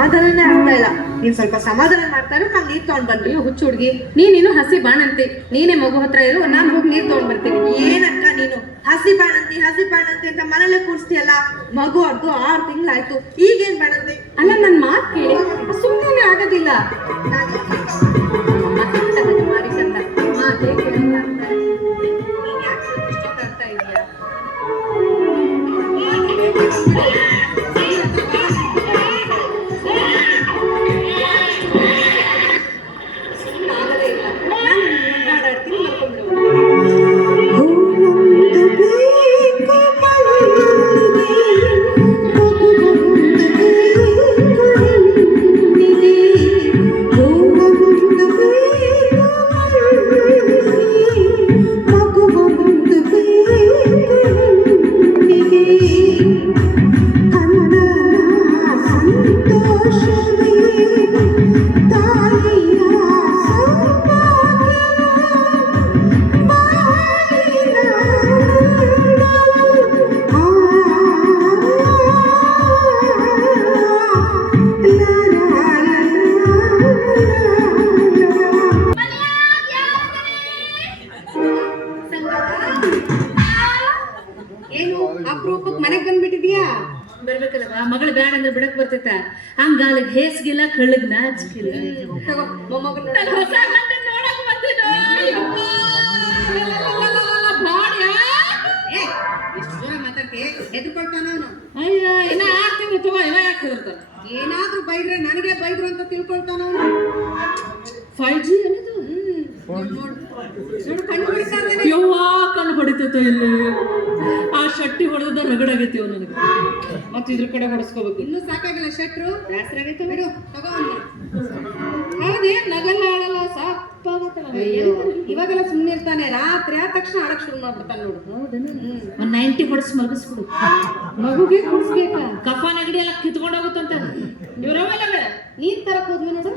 ಸಮಾಧಾನನೇ ಆಗ್ತಾ ಇಲ್ಲ. ನೀನ್ ಸ್ವಲ್ಪ ಸಮಾಧಾನ ಮಾಡ್ತಾರೋ ನಾನ್ ನೀರ್ ತಗೊಂಡ್ ಬಂದ್ರಿ. ಹುಚ್ಚು ಹುಡುಗಿ, ನೀನೇನು ಹಸಿ ಬಾಣಂತಿ, ನೀನೇ ಮಗು ಹತ್ರ ಇರು, ನಾನ್ ಹೋಗಿ ನೀರ್ ತಗೊಂಡ್ ಬರ್ತೀನಿ. ಏನಕ್ಕ ನೀನು ಹಸಿ ಬಾಣಂತಿ ಅಂತ ಮನೇಲೆ ಕೂರಿಸ್ತೀಯಲ್ಲ? ಮಗು ಅರ್ದು 6 ತಿಂಗಳಾಯ್ತು, ಈಗೇನ್ ಬಾಣಂತಿ? ಅಲ್ಲ, ನನ್ ಮಾತ್ ಕೇಳಿ, ಸುಮ್ಮನೆ ಆಗೋದಿಲ್ಲ. ಮಾರಿ ಚಂದ ಮಾತೇ ಕೇಳಲ್ಲ ಅಂತ. ನೀನ್ ಯಾಕೆ ಇಷ್ಟೊತ್ತಾಗ್ತಾ ಇದೀಯಾ? ಬರ್ಬೇಕಲ್ಲವ, ಮಗಳು ಬ್ಯಾಡ ಅಂದ್ರೆ ಬಿಡಕ್ ಬರ್ತೈತ? ಹಂಗಾಲಿಗ್ ಹೇಸ್ಗಿಲ್ಲ, ಕಳ್ಳಗ್ ನಾಚಿಕಿಲ್ಲ. ಹೊಸ ಗಂಡ ನೋಡಕ್ ಬಂದಿನ ಅಯ್ಯ, ಇನ್ನ 6 ತಿಂಗಳು ತಗೋ, ಇವ ಯಾಕೆ ಹೆದರ್ತಾನ? ಏನಾದ್ರೂ ಬೈದ್ರೆ ನನಗೆ ಬೈದ್ರು ಅಂತ ತಿಳ್ಕೊಳ್ತಾನ. 5G ಅನ್ನೋದು ಕಣ್ಣು ಹೊಡಿತೈತ ಇಲ್ಲಿ. ಆ ಶಟ್ಟಿ ಹೊಡೆದ ರಗಡಾಗೈತಿ ನನಗೆ. ಮತ್ತೆ ಇದ್ರ ಕಡೆ ಹೊಡೆಸ್ಕೋಬೇಕು. ಇನ್ನೂ ಸಾಕಾಗಿಲ್ಲ ಶಟ್ರು, ಬ್ಯಾಸರ ಆಗೈತೆ. ಬಿಡು, ತಗೋ. ಹೌದೇ, ನಗಲ್ಲ ಆಡಲ್ಲ, ಸಾಕಾಗತ್ತ. ಇವಾಗೆಲ್ಲ ಸುಮ್ಮನೆ ಇರ್ತಾನೆ, ರಾತ್ರಿ ಆದ ತಕ್ಷಣ ಆಡಕ್ ಶುರು ಮಾಡ್ಬಿಡ್ತಾನೆ ನೋಡು. ಹೌದೇನು? 90 ಹೊಡೆಸ್ ಮಲಗಿಸ್ಬಿಡು. ಮಗುಗೆ ಕುಡಿಸ್ಬೇಕಾ? ಕಫ ನೆಗಡಿ ಎಲ್ಲ ಕಿತ್ಕೊಂಡು ಹೋಗುತ್ತಂತ. ಇವ್ರವೆಲ್ಲ ನೀನ್ ತರಕ್ ಹೋದ್ವಿ ನೋಡು.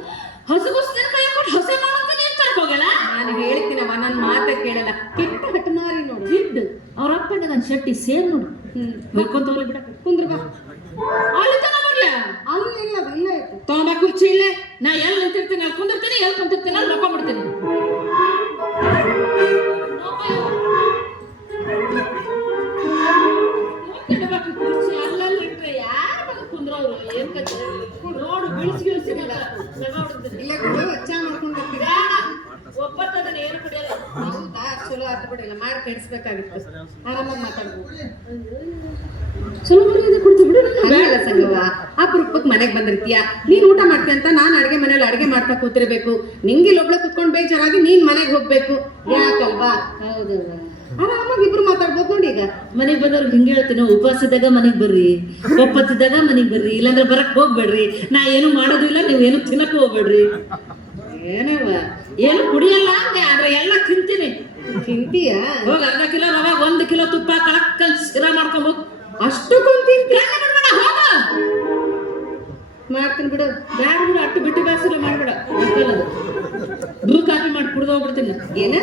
ಹಸುಗುಸ್ತಿನ ಕೈ ಕೊಟ್ಟು ಹಸೆ ಮಾಡಂತ ನೀನ್ ತರಕ್ ಹೋಗಲ್ಲ. ನಾನು ಹೇಳ್ತೀನವ, ನನ್ನ ಮಾತೇ ಕೇಳಲ್ಲ. ಕೆಟ್ಟ ಹಠಮಾರಿ ನೋಡು. ಹಿಡ್ ಅವ್ರ ಅಪ್ಪಂಡ ನನ್ನ ಶೆಟ್ಟಿ ಸೇರ್ ನೋಡು. ಹೊಯ್ಕೊಂತ ಹೋಗ್ಲಿ ಬಿಡ. ಕುಂದ್ರ ಬಾ. ಅಲ್ಲಿ ತನ ಬರ್ಲ? ಅಲ್ಲಿಲ್ಲ, ಇಲ್ಲ ಇತ್ತು. ತಗೊಂಬ ಕುರ್ಚಿ ಇಲ್ಲೇ. ನಾ ಎಲ್ಲಿ ನಿಂತಿರ್ತೀನಿ ಅಲ್ಲಿ ಕುಂದಿರ್ತೀನಿ, ಎಲ್ಲಿ ಕುಂತಿರ್ತೀನಿ ಅಲ್ಲಿ ಮಕ್ಕೊಂಡ್ಬಿಡ್ತೀನಿ. ಕುರ್ಚಿ ಅಲ್ಲಲ್ಲಿ ಇಟ್ರೆ ಯಾರು ಬಂದು ಕುಂದ್ರವ್ರು? ಏನ್ ಕತೆ ನೋಡು, ಬಿಳಿಸಿ ಇಲ್ಲ ಕೊಡು, ಚಾ ಮಾಡ್ಕೊಂಡು ಬರ್ತೀರಾ? ಒಬ್ಬತ್ತದನ್ನ ಏನು ಕುಡಿಯಲ್ಲ. ಹೌದಾ? ಚಲೋ ಆತ ಬಿಡಿಲ್ಲ, ಮಾಡಿ ಕೆಡಿಸ್ಬೇಕಾಗಿತ್ತು. ಆರಾಮಾಗಿ ಮಾತಾಡ್ಬೋದು. ಚಲೋ ಮರ್ಯಾದೆ ಕೊಡ್ತೀವಿ ಬಿಡು. ಹಂಗಲ್ಲ ಸಂಗವ್ವ, ಅಪರೂಪಕ್ಕೆ ಮನೆಗೆ ಬಂದಿರ್ತೀಯ, ನೀನ್ ಊಟ ಮಾಡ್ತೀಯ ಅಂತ ನಾನು ಅಡುಗೆ ಮನೇಲಿ ಅಡುಗೆ ಮಾಡ್ತಾ ಕೂತಿರ್ಬೇಕು. ನಿಂಗೆ ಇಲ್ಲೊಬ್ಳೆ ಕುತ್ಕೊಂಡು ಬೇಜಾರಾಗಿ ನೀನ್ ಮನೆಗೆ ಹೋಗ್ಬೇಕು, ಯಾಕಲ್ವಾ? ಹೌದಲ್ವಾ? ಆರಾಮಾಗಿ ಇಬ್ರು ಮಾತಾಡ್ಬೋದು ನೋಡಿ. ಈಗ ಮನೆಗೆ ಬಂದವ್ರು ಹಿಂಗೆ ಹೇಳ್ತೀನಿ, ಉಪವಾಸದಾಗ ಮನೆಗೆ ಬರ್ರಿ, ಒಪ್ಪತ್ತಿದ್ದಾಗ ಮನೆಗೆ ಬರ್ರಿ, ಇಲ್ಲಾಂದ್ರೆ ಬರಕ್ ಹೋಗ್ಬೇಡ್ರಿ. ನಾ ಏನು ಮಾಡೋದು ಇಲ್ಲ, ನೀವೇನು ತಿನ್ನಕ್ ಹೋಗ್ಬೇಡ್ರಿ. ಏನವ, ಏನು ಕುಡಿಯಲ್ಲ ಅಂದೆ, ಆದ್ರೆ ಎಲ್ಲ ತಿಂತೀನಿ. ತಿಂತೀಯ? ಹೋಗಿ 1/2 ಕಿಲೋ ರವೆ, 1 ಕಿಲೋ ತುಪ್ಪ ಕಳಕ್ಕಲ್ ಸಿರಾ ಮಾಡ್ಕೊಂಬೋದು. ಅಷ್ಟಕ್ಕೊಂದು ತಿಂತೀಯ? ಹೋಗ ಮಾಡ್ತೀನಿ ಬಿಡು. ಬ್ಯಾಡ ಬಿಡು, ಅಟ್ಟು ಬಿಟ್ಟು ಬೇಸರ ಮಾಡ್ಬೇಡ. ಗೊತ್ತಲ್ಲದು ಬ್ರೂ ಕಾಫಿ ಮಾಡಿ ಕುಡ್ದು ಹೋಗ್ಬಿಡ್ತೀನಿ. ಏನ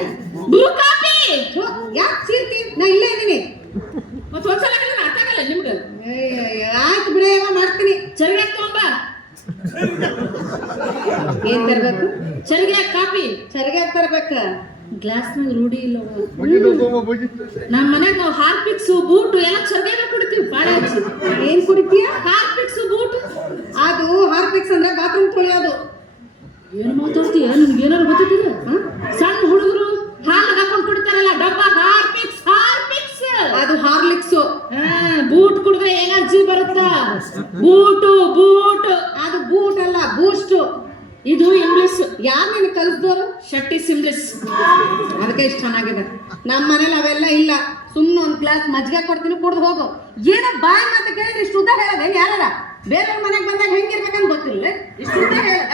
ಬ್ರೂ ಕಾಫಿ? ಯಾಕೆ ಸೀರ್ತಿ? ನಾ ಇಲ್ಲೇ ಇದೀನಿ. ಮತ್ತೆ ಒಂದ್ಸಲ ಅರ್ಥ ಆಗಲ್ಲ ನಿಮ್ಗೆ. ಆಯ್ತು ಬಿಡ, ಮಾಡ್ತೀನಿ. ಚರಿಗೆ ತಗೊಂಬ. ಏನ್ ತರ್ಬೇಕು? ಚರಿಗೆ ಕಾಫಿ. ಚರಿಗೆ ತರ್ಬೇಕ? ಗ್ಲಾಸ್ನಾಗ ರೂಢಿ ಇಲ್ಲ. ನಮ್ಮ ಮನೆಗೆ ನಾವು ಹಾರ್ಪಿಕ್ಸು ಬೂಟು ಎಲ್ಲ ಚರ್ಗೆನ ಕುಡಿತೀವಿ. ಬಾಳೆ ಹಚ್ಚಿ. ಏನ್ ಕುಡಿತೀಯ? ಹಾರ್ಪಿಕ್ಸು ಬೂಟು. ಅದು ಹಾರ್ಪಿಕ್ಸ್ ಅಂದ್ರೆ ಬಾತ್ರೂಮ್ ತೊಳೆಯೋದು. ಏನು ಮಾತಾಡ್ತೀಯ? ನಿಮ್ಗೆ ಏನಾರು ಗೊತ್ತಿಲ್ಲ? ಸಣ್ಣ ಹುಡುಗರು ಹಾಲು ಹಾಕೊಂಡು ಕುಡಿತಾರಲ್ಲ, ಡಬ್ಬ ಹಾರ್ಪಿಕ್ಸ್. ಹಾರ್ಪಿಕ್ಸ್ ಅದು ಹಾರ್ಲಿಕ್ಸು. ಬೂಟ್ ಕುಡಿದ್ರೆ ಎನರ್ಜಿ ಬರುತ್ತಾ? Boot boot. ಅದು ಬೂಟ್ ಅಲ್ಲ, ಬೂಸ್ಟ್. ಇದು ಇಂಗ್ಲಿಷ್. ಯಾರು ನಿನಗೆ ಕಲಿಸಿದವರು? ಶೆಟ್ಟಿ ಸಿಂಗ್ಲಿಷ್. ಅದಕ್ಕೆ ಇಷ್ಟ ಚೆನ್ನಾಗಿದೆ. ನಮ್ಮ ಮನೇಲಿ ಅವೆಲ್ಲ ಇಲ್ಲ. ಸುಮ್ಮನೆ ಒಂದು ಗ್ಲಾಸ್ ಮಜ್ಜಿಗೆ ಕೊಡ್ತೀನಿ, ಕುಡ್ದು ಹೋಗು. ಏನೋ ಬಾಯಿ ಮಾತು ಕೇಳಿದ್ರೆ ಇಷ್ಟು ಉದ್ದ ಹೇಳೋದೆ ಯಾರ? ಬೇರೆಯವ್ರ ಮನೆಗೆ ಬಂದಾಗ ಹೆಂಗಿರ್ಬೇಕಂತ ಗೊತ್ತಿಲ್ಲ. ಇಷ್ಟು ಉದ್ದ ಹೇಳೋದ?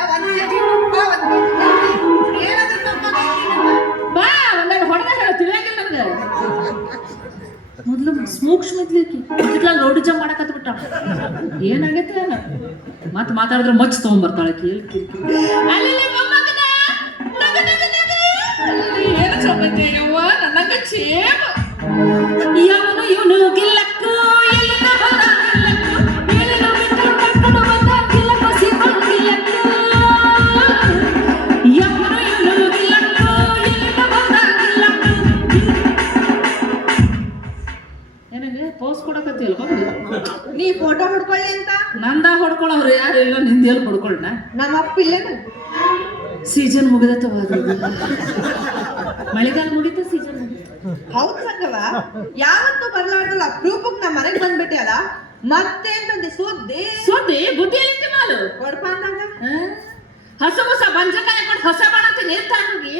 ಬಾ, ಒಂದೆರಡು ಹೊಡೆದ ಹೇಳ, ತಿಳಿಯಾಗಿಲ್ಲ ನಂಗೆ. ಮೊದ್ಲು ಸೂಕ್ಷ್ಮ ಇದ್ಲಿಕ್ಕೆ ರೌಡಿ ಜಂಪ್ ಮಾಡಕತ್ ಬಿಟ್ಟ. ಏನಾಗೈತೆ ಮತ್ ಮಾತಾಡಿದ್ರೆ ಮಚ್ಚ ತಗೊಂಡ್ಬರ್ತಾಳೆ. ಇವನು ಇವನು ಗಿಲ್ಲಕ್ಕು ಅವ್ರು ಯಾರು ಇಲ್ಲ ನಿಂದೆಲ್ಲ ಪಡ್ಕೊಳ್ಳ ನಮ್ಮ ಅಪ್ಪ ಇಲ್ಲೇನು ಸೀಸನ್ ಮುಗಿದತ್ತವಾಗ ಮಳೆಗಾಲ ಮುಗಿತ ಸೀಸನ್ ಹೌದ್ ಸಂಗವ ಯಾವತ್ತೂ ಬರ್ಲಾರ್ದಲ್ಲ ಅಪ್ರೂಪಕ್ ನಮ್ಮ ಮನೆಗ್ ಬಂದ್ಬಿಟ್ಟೆ ಅಲ್ಲ ಮತ್ತೆ ಅಂತಂದೆ ಸುದ್ದಿ ಸುದ್ದಿ ಬುದ್ಧಿ ಎಲ್ಲಿಂದ ಮಾಲು ಕೊಡ್ಪ ಅಂದಾಗ ಹೊಸ ಹೊಸ ಬಂಜಕಾಯಿ ಕೊಟ್ಟು ಹೊಸ ಮಾಡಂತ ನೇರ್ತಾಗಿ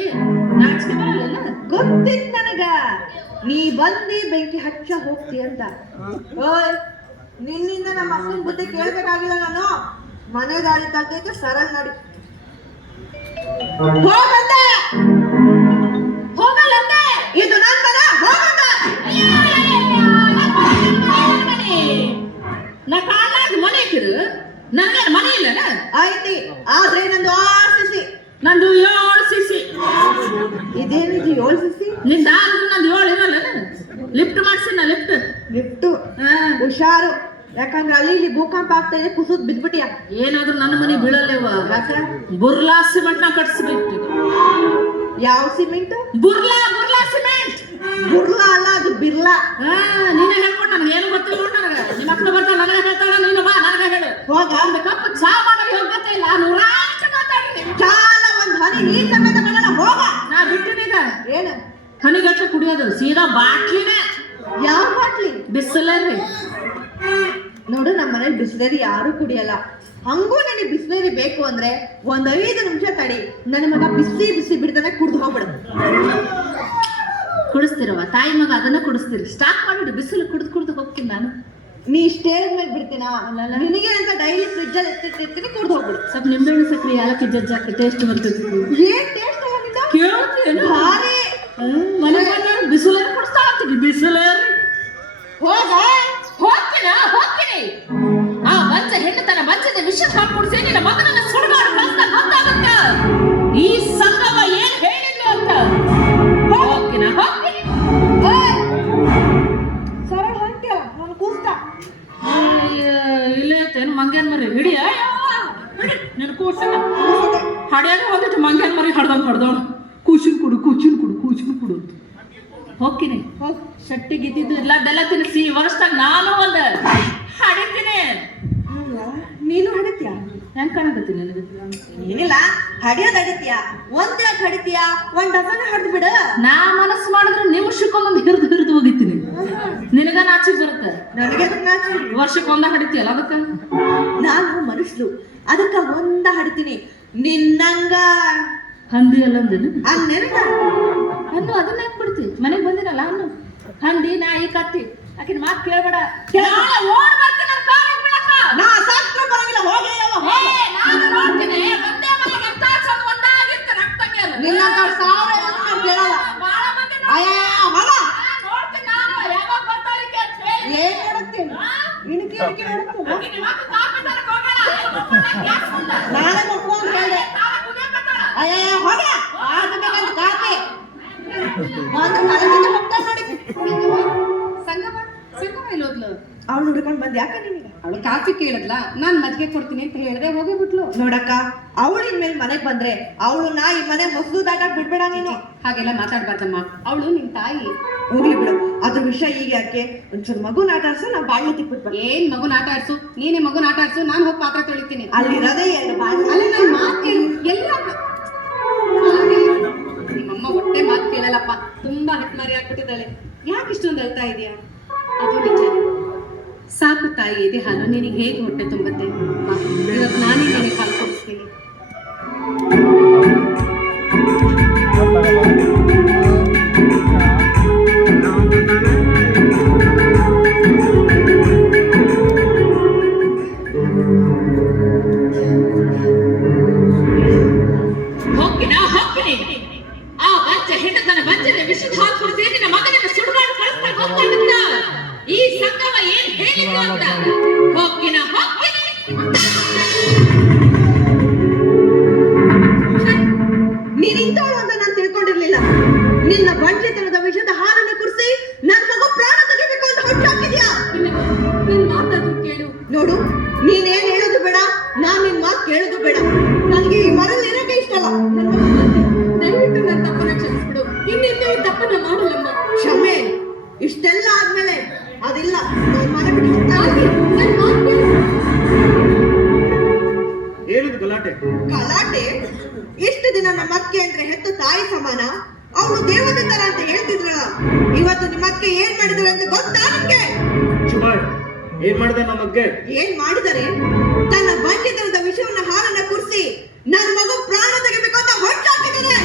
ನಾಚಿಕೆ ಬರಲ್ಲ ಗೊತ್ತಿತ್ತು ನನಗ ನೀ ಬಂದಿ ಬೆಂಕಿ ಹಚ್ಚ ಹೋಗ್ತಿ ಅಂತ ಓಯ್ ನಿನ್ನಿಂದ ನಮ್ಮ ಅಪ್ಪನ ಬುದ್ಧಿ ಕೇಳ್ಬೇಕಾಗಿಲ್ಲ ನಾನು ಮನೆ ದಾರಿ ತಗ್ಗೈತೆ ಸರಳ ನಡಿ ಹೋಗಂದೆ ಹೋಗಲ್ಲಂದೆ ಇದು ನನ್ ಮನೆ ಹೋಗಂದ ನಾ ಕಾಲಾಗಿ ಮನೆ ಇಕ್ಕಿರು ನನಗೆ ಮನೆ ಇಲ್ಲ ಐತಿ ಆದ್ರೆ ನಂದು 6 ಸಿಸಿ ನಂದು 7 ಸಿಸಿ ಇದೇನಿದು 7 ಸಿಸಿ ನಿಂದ ನಂದು 7 ಇರಲ್ಲ ಲಿಫ್ಟ್ ಮಾಡ್ಸಿನ ಲಿಫ್ಟ್ ಲಿಫ್ಟು ಹುಷಾರು ಯಾಕಂದ್ರೆ ಅಲ್ಲಿ ಇಲ್ಲಿ ಭೂಕಂಪ ಆಗ್ತಾ ಇದೆ ಕುಸುದ್ ಬಿದ್ಬಿಟ್ಟಿಯ ಏನಾದ್ರೂ ನನ್ನ ಮನೆ ಬೀಳಲ್ಲೇವ ಬುರ್ಲಾ ಸಿಮೆಂಟ್ ನ ಕಟ್ಸ್ಬೇಕು ಯಾವ ಸಿಮೆಂಟ್ ಬುರ್ಲಾ ಸಿಮೆಂಟ್ ಬುರ್ಲಾ ಅಲ್ಲ ಅದು ಬಿರ್ಲಾ ನೀನೇ ಹೇಳ್ಕೊಟ್ಟು ನನಗೆ ಏನು ಗೊತ್ತಿಲ್ಲ ನನಗೆ ನಿಮ್ಮ ಅಕ್ಕ ಬರ್ತಾಳೆ ನನಗೆ ಹೇಳ್ತಾಳ ನೀನು ಬಾ ನನಗೆ ಹೇಳು ಹೋಗ ಒಂದು ಕಪ್ ಚಾ ಮಾಡೋ ಯೋಗ್ಯತೆ ಇಲ್ಲ ನೂರಾರು ಮಾತಾಡಿದ್ದೀನಿ ಚಾಲ ಒಂದ್ ಹನಿ ನೀರ್ ಸಮೇತ ಮಾಡಲ್ಲ ಹೋಗ ನಾ ಬಿಟ್ಟಿನೀಗ ಏನು ಹನಿಗಟ್ಲೆ ಕುಡಿಯೋದು ಸೀದಾ ಬಾಟ್ಲಿನೇ ಯಾವ ಬಾಟ್ಲಿ ಬಿಸಿಲರಿ ನೋಡು ನಮ್ಮ ಮನೇಲಿ ಬಿಸ್ಲೇರಿ ಯಾರು ಕುಡಿಯಲ್ಲ ಹಂಗೂ ನನಗೆ ಬಿಸ್ಲೇರಿ ಬೇಕು ಅಂದ್ರೆ ಒಂದ್ 5 ನಿಮಿಷ ತಡಿ ನನ್ನ ಮಗ ಬಿಸಿ ಬಿಡ್ತಾನೆ ಕುಡ್ದು ಹೋಗ್ಬಿಡು ಕುಡಿಸ್ತಿರವ ತಾಯಿ ಮಗ ಅದನ್ನ ಕುಡಿಸ್ತೀರಿ ಸ್ಟಾರ್ಟ್ ಮಾಡಿಬಿಡು ಬಿಸಿಲು ಕುಡ್ದು ಹೋಗ್ತೀನಿ ನಾನು ನೀ ಸ್ಟೇಜ್ ಮೇಲೆ ಬಿಡ್ತೀನ ನಿನಗೆ ಅಂತ ಡೈಲಿ ಫ್ರಿಜ್ ಅಲ್ಲಿ ಎತ್ತಿರ್ತೀನಿ ಕುಡ್ದು ಹೋಗ್ಬಿಡು ಸ್ವಲ್ಪ ನಿಂಬೆಹಣ್ಣು ಸಕ್ಕರೆ ಯಾಲಕ್ಕಿ ಜಜ್ಜಾಕಿ ಟೇಸ್ಟ್ ಬರ್ತೈತಿ ಏನ್ ಟೇಸ್ಟ್ ತಗೊಂಡಿದ್ದ ಕೇಳ್ತೇನು ಭಾರಿ ಮನೆ ಬಿಸಿಲರಿ ಕುಡಿಸ್ತಾ ಹೋಗ್ತೀನಿ ಬಿಸಿಲರಿ ಹೋಗ್ತೀನಿ ಆ ಬಂಚ ಹೆಣ್ಣುತನ ಬಂಚದ ವಿಷ ಹಾಕುಡ್ಸಿ ನಿನ್ನ ಮಗನನ್ನ ಸುಡುಗಾಡು ಕಳಿಸ್ದಾಗ ಗೊತ್ತಾಗುತ್ತೆ ಈ ಸಂಗಮ ಏನ್ ಹೇಳಿದ್ಲು ಅಂತ ಹೋಗ್ತೀನಿ ಸರಳ ಹೊಂಟ್ಯ ನಾನು ಕೂಸ್ತಾ ಇಲ್ಲ ಐತೇನು ಮಂಗ್ಯಾನ್ ಮರಿ ಹಿಡಿಯ ನಿನ್ ಕೂಸ ಹಡಿಯಾಗ ಹೋಗಿಟ್ಟು ಮಂಗ್ಯಾನ್ ಮರಿ ಹಡ್ದವಳು ಕೂಚಿನ ಕೊಡು ಹೋಗ್ತೀನಿ ಶಟ್ಟಿ ಗಿದ್ದಿದ್ದು ಇಲ್ಲ ಬೆಲ್ಲ ತಿನ್ನಿಸಿ ವರ್ಷದಾಗ ನಾನು ಒಂದು ಹಡಿತೀನಿ ನೀನು ಹಡಿತೀಯ ಹೆಂಗ್ ಕಾಣಕತ್ತೀನಿ ನನಗೆ ಏನಿಲ್ಲ ಹಡಿಯೋದ್ ಹಡಿತೀಯ ಒಂದ್ ಯಾಕೆ ಹಡಿತೀಯ 1 ಡಜನ್ ಹಡ್ದು ಬಿಡು ನಾ ಮನಸ್ಸು ಮಾಡಿದ್ರೆ ನಿಮಿಷಕ್ಕೊಂದೊಂದು ಹಿರಿದು ಹೋಗಿತೀನಿ ನಿನಗ ನಾಚಿಗೆ ಬರುತ್ತೆ ನನಗೆ ಅದಕ್ಕೆ ನಾಚಿ ವರ್ಷಕ್ಕೆ ಒಂದ ಹಡಿತೀಯಲ್ಲ ಅದಕ್ಕೆ ನಾನು ಮನುಷ್ಯರು ಅದಕ್ಕ ಒಂದ ಹಡಿತೀನಿ ನಿನ್ನಂಗ ಹಂದಿ ಅಲ್ಲ ಅಂದೇನು ಅನ್ನೆನಗ ಹಣ್ಣು ಅದನ್ನ ಯಾಕೆ ಕೊಡ್ತಿ ಮನೆಗೆ ಬಂದಿರಲ್ಲ ಹಣ್ಣು ಹಂದಿ ನಾಯಿ ಕತ್ತಿ ಆಕಿನ ಮಾತು ಕೇಳಬೇಡ ಓಡ್ ಬರ್ತೀನಿ ನಾ ಶಾಸ್ತ್ರ ಬರಂಗಿಲ್ಲ ಹೋಗಿ ನಾನು ನೋಡ್ತೀನಿ ಒಂದೇ ಮನೆಗೆ ಎಂತ ಚಂದ ಒಂದಾಗಿತ್ತು ರಕ್ತಕ್ಕೆ ಅದು ನಿನ್ನಂತ 1000 ಕೇಳಲ್ಲ ಬಾಳ ಮಂದಿ ಅಯ್ಯ ಮಗ ನೋಡ್ತೀನಿ ನಾನು ಯಾವಾಗ ಬರ್ತಾಳೆ ಅಂತ ಹೇಳಿ ಏನ್ ನೋಡುತ್ತೀನಿ ಇಣಕಿ ನೋಡುತ್ತೀನಿ ಆಕಿನ ಮಾತು ಕಾಪಿ ತರಕ ಹೋಗಲ್ಲ ಗ್ಯಾಸ್ ಮುಂದ ನಾಳೆ ಮಕ್ಕಳು ಹೇಳಿದೆ ತಾವ ಕುದಿಯಕತ್ತಾಳ ಅಯ್ಯ ಹೋಗ ಆಗಬೇಕಂತ ಕಾಪಿ ಮಾತ್ರ ಕಲಕಿಂದ ಹೋಗ್ತಾ ನೋಡಿ ಸಂಗಮ ಇಲ್ಲೋದ್ಲು ಅವಳು ಹುಡ್ಕೊಂಡು ಬಂದ್ ಯಾಕ ನಿನಗೆ ಅವಳು ಕಾಫಿ ಕೇಳಿದ್ಲ ನಾನ್ ಮಜ್ಜಿಗೆ ಕೊಡ್ತೀನಿ ಅಂತ ಹೇಳ್ದೆ ಹೋಗೇ ಬಿಟ್ಲು ನೋಡಕ್ಕ ಅವಳು ಇನ್ಮೇಲೆ ಮನೆಗ್ ಬಂದ್ರೆ ಅವಳು ನಾ ಈ ಮನೆ ಹೊಸದು ದಾಟಕ್ ಬಿಡ್ಬೇಡ ನೀನು ಹಾಗೆಲ್ಲ ಮಾತಾಡ್ಬಾರ್ದಮ್ಮ ಅವಳು ನಿನ್ ತಾಯಿ ಹೋಗ್ಲಿ ಬಿಡು ಅದ್ರ ವಿಷಯ ಈಗ ಯಾಕೆ ಒಂಚೂರು ಮಗುನ ಆಟ ಆಡ್ಸು ನಾ ಬಾಳ್ಲಿ ತಿಕ್ಬಿಟ್ಬ ಏನ್ ಮಗುನ ಆಟ ಆಡ್ಸು ನೀನೇ ಮಗುನ ಆಟ ಆಡ್ಸು ನಾನ್ ಹೋಗಿ ಪಾತ್ರ ತೊಳಿತೀನಿ ಅಲ್ಲಿರೋದೇ ಏನು ಬಾಳ್ಲಿ ಅಲ್ಲಿ ನನ್ ಮಾತು ಕೇಳು ಎಲ್ಲ ನಿಮ್ಮಮ್ಮ ಹೊಟ್ಟೆ ಮಾತು ಕೇಳಲ್ಲಪ್ಪ ತುಂಬಾ ಹಟ್ಮಾರಿ ಆಗ್ಬಿಟ್ಟಿದ್ದಾಳೆ ಯಾಕೆ ಇಷ್ಟೊಂದು ಅಳ್ತಾ ಇದೆಯಾ ಅದು ನಿಜ ಸಾಕು ತಾಯಿ ಇದೆ ಹಾಲು ನಿನಗೆ ಹೇಗೆ ಹೊಟ್ಟೆ ತುಂಬತ್ತೆ ಇವತ್ತು ನಾನೇ ನಿನಗೆ ಹಾಲು ಕೊಡಿಸ್ತೀನಿ ಹೋಗ್ತೀನಿ ಆ ಬಂಚ ಹೆಣ್ಣು ಬಂಚದ ವಿಷದ ಹಾಲು ಕುಡಿಸಿ ನಿನ್ನ ಮಗನನ್ನ ಸುಡುಗಾಡು ಕಳಿಸ್ತಾ ಗೊತ್ತಾಗುತ್ತ ಈ ಸಂಗಮ ಏನ್ ಹೇಳಿದ್ರು ಅಂತ ಹೋಗ್ತೀನಿ ನೀನಿಂತವಳು ಅಂತ ನಾನು ತಿಳ್ಕೊಂಡಿರ್ಲಿಲ್ಲ ನಿನ್ನ ಬಂಟ್ಲಿತನದ ವಿಷದ ಹಾಲನ್ನು ಕುಡಿಸಿ ನನ್ನ ಮಗು ಪ್ರಾಣ ತೆಗಿಬೇಕು ಅಂತ ಹೊಟ್ಟಾಕಿದ್ಯಾ ನಿನ್ ಮಾತಾದ್ರು ಕೇಳು ನೋಡು ನೀನೇನ್ ಹೇಳೋದು ಬೇಡ ನಾನ್ ನಿನ್ ಮಾತು ಕೇಳೋದು ಬೇಡ ನನಗೆ ಈ ಮರಲ್ಲಿ ಇರೋಕೆ ಇಷ್ಟ ಅಲ್ಲ ದಯವಿಟ್ಟು ನನ್ನ ತಪ್ಪನ್ನ ಕ್ಷಮಿಸ್ಬಿಡು ಇನ್ನೆಂದೂ ಈ ತಪ್ಪನ್ನ ಮಾಡಲ್ಲಮ್ಮ ಕ್ಷಮೆ ಇಷ್ಟೆಲ್ಲ ಆದ್ಮೇಲೆ ಅದಿಲ್ಲ ನಾನ್ ಮನೆ ಬಿಟ್ಟು ಹೋಗ್ತಾ ಇದ್ದೀನಿ. ನನ್ ಮಾತು ಕೇಳು. ನನ್ನ ಮಕ್ಕೆ ಅಂದ್ರೆ ಹೆತ್ತು ತಾಯಿ ಸಮಾನ, ಅವಳು ದೇವತೆ ತರ ಅಂತ ಹೇಳ್ತಿದ್ರಲ್ಲ. ಇವತ್ತು ನಿಮ್ಮ ಅಕ್ಕೆ ಏನ್ ಮಾಡಿದ್ರು ಅಂತ ಗೊತ್ತಾ ನಿಮ್ಗೆ? ಏನ್ ಮಾಡಿದ ನಮಗೆ? ಏನ್ ಮಾಡಿದರೆ? ತನ್ನ ಬಂಜಿತನದ ವಿಷಯವನ್ನ ಹಾಲನ್ನ ಕುರ್ಸಿ ನನ್ನ ಮಗು ಪ್ರಾಣ ತೆಗಿಬೇಕು ಅಂತ ಹೊರಟಾಕಿದ್ದಾರೆ.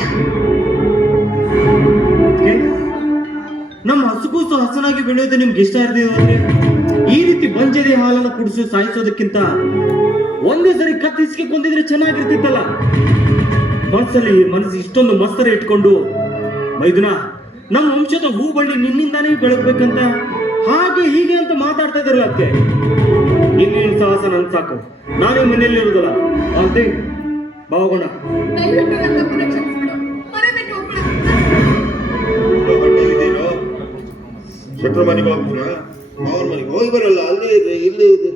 ನಮ್ಮ ಹಸುಗೂಸು ಹಸನಾಗಿ ಬೆಳೆಯೋದು ನಿಮ್ಗೆ ಇಷ್ಟ ಇರದಿದ್ರೆ ಈ ರೀತಿ ಬಂಜರಿ ಹಾಲನ್ನು ಕುಡಿಸಿ ಸಾಯಿಸೋದಕ್ಕಿಂತ ಒಂದೇ ಸರಿ ಕತ್ತಿಸಿಗೆ ಕೊಂದಿದ್ರೆ ಚೆನ್ನಾಗಿರ್ತಿತ್ತಲ್ಲ. ಮನಸ್ಸು ಇಷ್ಟೊಂದು ಮತ್ಸರ ಇಟ್ಕೊಂಡು ಮೈದುನ ನಮ್ಮ ವಂಶದ ಹೂ ಬಳ್ಳಿ ನಿನ್ನಿಂದಾನೇ ಬೆಳಗ್ಬೇಕಂತ ಹಾಗೆ ಹೀಗೆ ಅಂತ ಮಾತಾಡ್ತಾ ಇದಾರಲ್ಲ ಅದಕ್ಕೆ ಇನ್ನೇನು ಸಾಹಸ ನನ್ ಸಾಕು. ನಾನೇ ಮನೆಯಲ್ಲಿ ಇರುದಲ್ಲ ಅಂತೆ ಬಾಗೋಣ. ದಯವಿಟ್ಟು ನನ್ನ ತಪ್ಪನ್ನ ಕ್ಷಮಿಸ್ಬಿಡು. ಮನೆ ಬಿಟ್ಟು ಹೋಗ್ಬಿಡು. ಇದೇನೋ ಶೆಟ್ರ ಮನೆಗೆ ಹೋಗ್ತೀನ, ಅವ್ರ ಮನೆಗೆ ಹೋಗಿ ಬರಲ್ಲ, ಅಲ್ಲೇ ಇದೆ ಇಲ್ಲೇ ಇದೆ.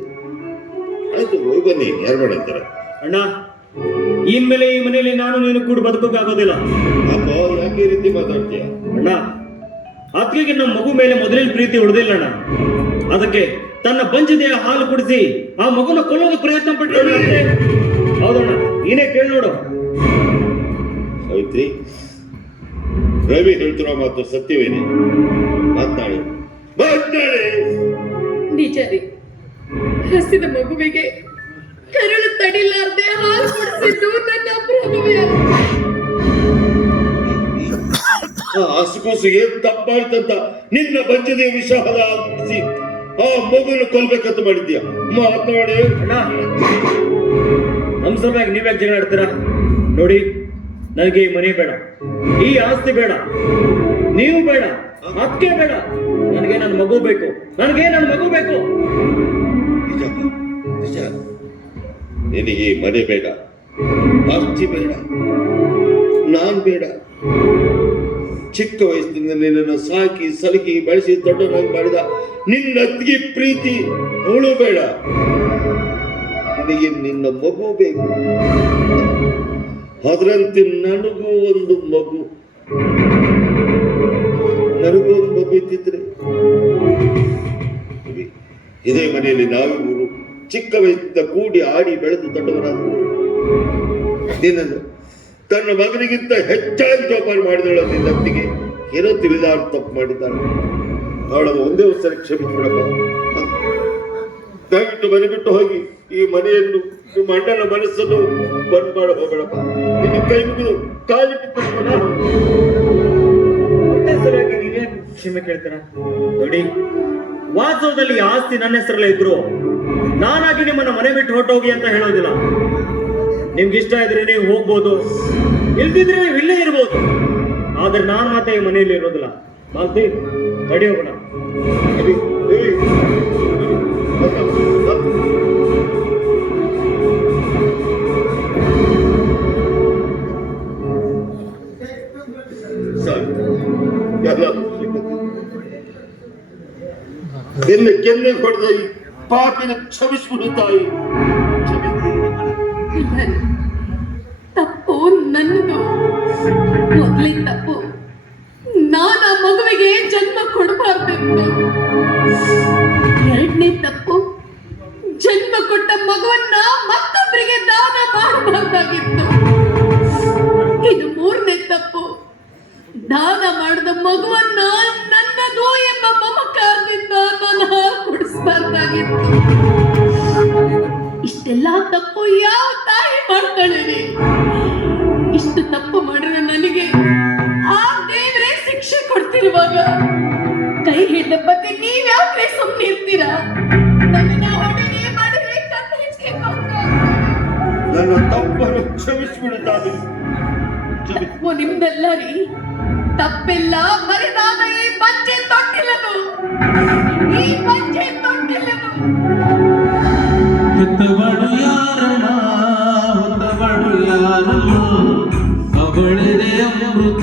ಆಯ್ತು ಹೋಗಿ ಬನ್ನಿ, ಯಾರು ಬೇಡ ಅಂತಾರೆ. ಅಣ್ಣ ಇನ್ಮೇಲೆ ಈ ಮನೆಯಲ್ಲಿ ನಾನು ನೀನು ಕೂಡ ಬದುಕೋಕ್ಕಾಗೋದಿಲ್ಲ. ಅಪ್ಪ ಯಾಕೆ ಈ ರೀತಿ ಮಾತಾಡ್ತೀಯ? ಅಣ್ಣ ಅತ್ತಿಗೆಗೆ ನಮ್ಮ ಮಗು ಮೇಲೆ ಮೊದಲಿನ ಪ್ರೀತಿ ಉಳಿದಿಲ್ಲ ಅಣ್ಣ. ಅದಕ್ಕೆ ತನ್ನ ಬಂಜಿದೆಯ ಹಾಲು ಕುಡಿಸಿ ಆ ಮಗುನ ಕೊಲ್ಲೋದು ಪ್ರಯತ್ನ ಪಟ್ಟಣ. ಹೌದಣ್ಣ, ನೀನೇ ಕೇಳಿ ನೋಡು. ಸಾವಿತ್ರಿ, ರವಿ ಹೇಳ್ತಿರೋ ಮಾತು ಸತ್ಯವೇನೆ? ಮಾತನಾಡಿ ಮಾತನಾಡಿ. ನಿಜ ರೀ, ಹಸಿದ ಮಗುವಿಗೆ ಕರುಳು ತಡಿಲಾರ್ದೆ ಹಾಲು ಕುಡಿಸಿದ್ದು ನನ್ನ ಅಪರಾಧವೇ. ಹಸುಗೂಸಿಗೆ ತಪ್ಪಾಯ್ತಂತ ನಿನ್ನ ಬಂಜದೆ ವಿಷ ಹಾಕಿಸಿ ಆ ಮಗುನ ಕೊಲ್ಬೇಕಂತ ಮಾಡಿದ್ಯಾ? ಮಾತನಾಡಿ. ಅಣ್ಣ ನಮ್ಮ ಸಲುವಾಗಿ ನೀವ್ಯಾಕೆ ಜಗಳ ಆಡ್ತೀರಾ? ನೋಡಿ, ನನಗೆ ಈ ಮನೆ ಬೇಡ, ಈ ಆಸ್ತಿ ಬೇಡ, ನೀವು ಬೇಡ, ಅಕ್ಕೆ ಬೇಡ. ನನಗೆ ನನ್ನ ಮಗು ಬೇಕು, ನನಗೆ ನನ್ನ ಮಗು ಬೇಕು. ನಿಜ ನಿಜ, ನಿನಗೆ ಈ ಮನೆ ಬೇಡ, ಆಸ್ತಿ ಬೇಡ, ನಾನ್ ಬೇಡ. ಚಿಕ್ಕ ವಯಸ್ಸಿನಿಂದ ನಿನ್ನನ್ನು ಸಾಕಿ ಸಲಕಿ ಬೆಳೆಸಿ ದೊಡ್ಡನಾಗಿ ಮಾಡಿದ ನಿನ್ನ ಅತ್ತಿಗೆ ಪ್ರೀತಿ ಅವಳು ಬೇಡ. ನಿನಗೆ ನಿನ್ನ ಮಗು ಬೇಕು. ಅದರಂತೆ ನನಗೂ ಒಂದು ಮಗು ಇದ್ದಿದ್ರೆ ಇದೇ ಮನೆಯಲ್ಲಿ ನಾವಿಬ್ಬರು ಚಿಕ್ಕ ವಯಸ್ಸಿಂದ ಕೂಡಿ ಆಡಿ ಬೆಳೆದು ದೊಡ್ಡವರಾದರು. ನಿನ್ನನ್ನು ತನ್ನ ಮಗನಿಗಿಂತ ಹೆಚ್ಚಾಗಿ ಜೋಪಾನ ಮಾಡಿದಳು ನಿನ್ನ ಅತ್ತಿಗೆ. ಏನೋ ತಿಳಿದಾರು ತಪ್ಪು ಮಾಡಿದ್ದಾಳೆ. ಅವಳನ್ನು ಒಂದೇ ಸರಿ ಕ್ಷಮಿಸ್ಬಿಡಪ್ಪ. ದಯವಿಟ್ಟು ಮನೆ ಬಿಟ್ಟು ಹೋಗಿ ಈ ಮನೆಯನ್ನು, ನಿಮ್ಮ ಅಣ್ಣನ ಮನಸ್ಸನ್ನು ಬಂದ್ ಮಾಡ ಹೋಗಬೇಡಪ್ಪ. ನಿನ್ನ ಕೈ ಮುಗಿದು ಕಾಲಿ ಬಿಟ್ಟು ನಾನು ಒಂದೇ ಸರಿಯಾಗಿ ನೀವೇ ಕ್ಷಮೆ ಕೇಳ್ತೀರಾ? ನೋಡಿ, ವಾಸ್ತವದಲ್ಲಿ ಆಸ್ತಿ ನನ್ನ ಹೆಸರಲ್ಲೇ ಇದ್ರು ನಾನಾಗಿ ನಿಮ್ಮನ್ನ ಮನೆ ಬಿಟ್ಟು ಹೊರಟೋಗಿ ಅಂತ ಹೇಳೋದಿಲ್ಲ. ನಿಮ್ಗೆ ಇಷ್ಟ ಇದ್ರೆ ನೀವು ಹೋಗ್ಬೋದು, ಇಲ್ದಿದ್ರೆ ನೀವು ಇಲ್ಲೇ ಇರ್ಬೋದು. ಆದ್ರೆ ನಾನು ಮಾತ್ರ ಈ ಮನೆಯಲ್ಲಿ ಇರೋದಿಲ್ಲ. ಮಾಲ್ತಿ, ತಡಿ ಹೋಗೋಣ. ನಿನ್ನ ಕೆನ್ನೆ ಹೊಡೆದ ಈ ಪಾಪಿನ ಕ್ಷಮಿಸ್ಬಿಡು ತಾಯಿ. ತಪ್ಪು ನನ್ನದು. ಮೊದಲಿನ ತಪ್ಪು ನಾನು ಆ ಮಗುವಿಗೆ ಜನ್ಮ ಕೊಡಬಾರ್ದಿತ್ತು. ಎರಡನೇ ತಪ್ಪು ಜನ್ಮ ಕೊಟ್ಟ ಮಗುವನ್ನ ಮತ್ತೊಬ್ಬರಿಗೆ ದಾನ ಮಾಡಬಾರ್ದಾಗಿತ್ತು. ಇದು ಮೂರನೇ ತಪ್ಪು, ದಾನ ಮಾಡಿದ ಮಗುವನ್ನ ನನ್ನದು ಎಂಬ ಮಮಕಾರದಿಂದ ನಾನು ಕೊಡಿಸಬಾರ್ದಾಗಿತ್ತು. ಇಷ್ಟೆಲ್ಲ ತಪ್ಪು ಯಾವ ತಾಯಿ ಮಾಡ್ತಾಳೆ? ಇಷ್ಟು ತಪ್ಪು ಮಾಡಿದ್ರೆ ನನಗೆ ಆ ದೇವರೇ ಶಿಕ್ಷೆ ಕೊಡ್ತಿರುವಾಗ ಕೈ ಹಿಡಿದ ಬಗ್ಗೆ ನೀವ್ ಯಾಕೆ ಸುಮ್ಮನೆ ಇರ್ತೀರಾ? ನನ್ನ ಹೊಡೆಗೆ ಮಾಡಿದ್ರೆ ಕತ್ತು ಹೆಚ್ಚಿಗೆ ನನ್ನ ತಪ್ಪನ್ನು ಕ್ಷಮಿಸ್ಬಿಡು ತಾಯಿ. ತಪ್ಪು ನಿಮ್ದಲ್ಲ ರೀ, ತಪ್ಪೆಲ್ಲ ಮರೆದಾದ ಈ ಬಂಜೆ ತೊಟ್ಟಿಲ್ಲದು, ಈ ಬಂಜೆ ತೊಟ್ಟಿಲ್ಲದು. ಹೆತ್ತವಳು ಯಾರಣ್ಣ, ಹೊತ್ತವಳು ಯಾರಲ್ಲೋ, ಅವಳದೆ ಅಮೃತ